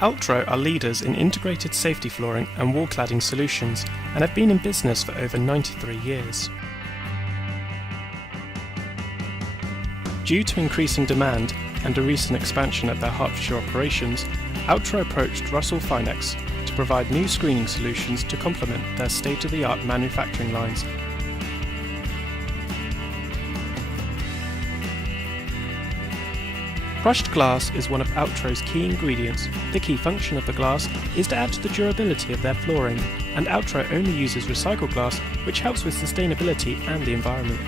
Altro are leaders in integrated safety flooring and wall cladding solutions and have been in business for over 93 years. Due to increasing demand and a recent expansion at their Hertfordshire operations, Altro approached Russell Finex to provide new screening solutions to complement their state-of-the-art manufacturing lines. Crushed glass is one of Altro's key ingredients. The key function of the glass is to add to the durability of their flooring, and Altro only uses recycled glass, which helps with sustainability and the environment.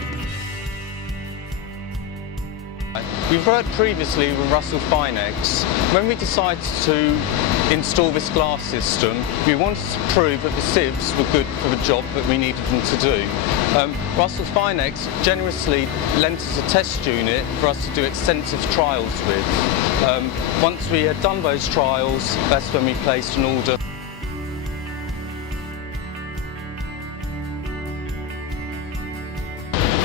We've worked previously with Russell Finex. When we decided to install this glass system, we wanted to prove that the sieves were good for the job that we needed them to do. Russell Finex generously lent us a test unit for us to do extensive trials with. Once we had done those trials, that's when we placed an order.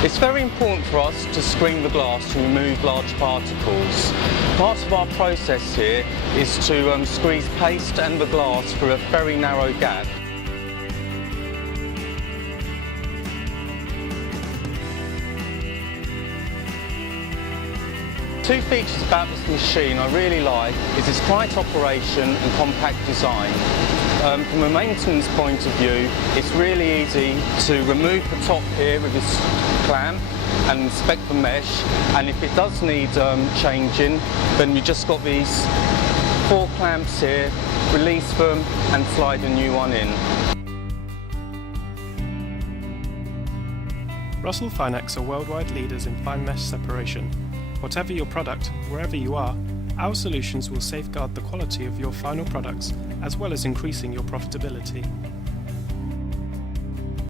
It's very important for us to screen the glass to remove large particles. Part of our process here is to squeeze paste and the glass through a very narrow gap. Two features about this machine I really like is its quiet operation and compact design. From a maintenance point of view, it's really easy to remove the top here with this clamp and inspect the mesh, and if it does need changing, then we just got these 4 clamps here, release them and slide a new one in. Russell Finex are worldwide leaders in fine mesh separation. Whatever your product, wherever you are, our solutions will safeguard the quality of your final products as well as increasing your profitability.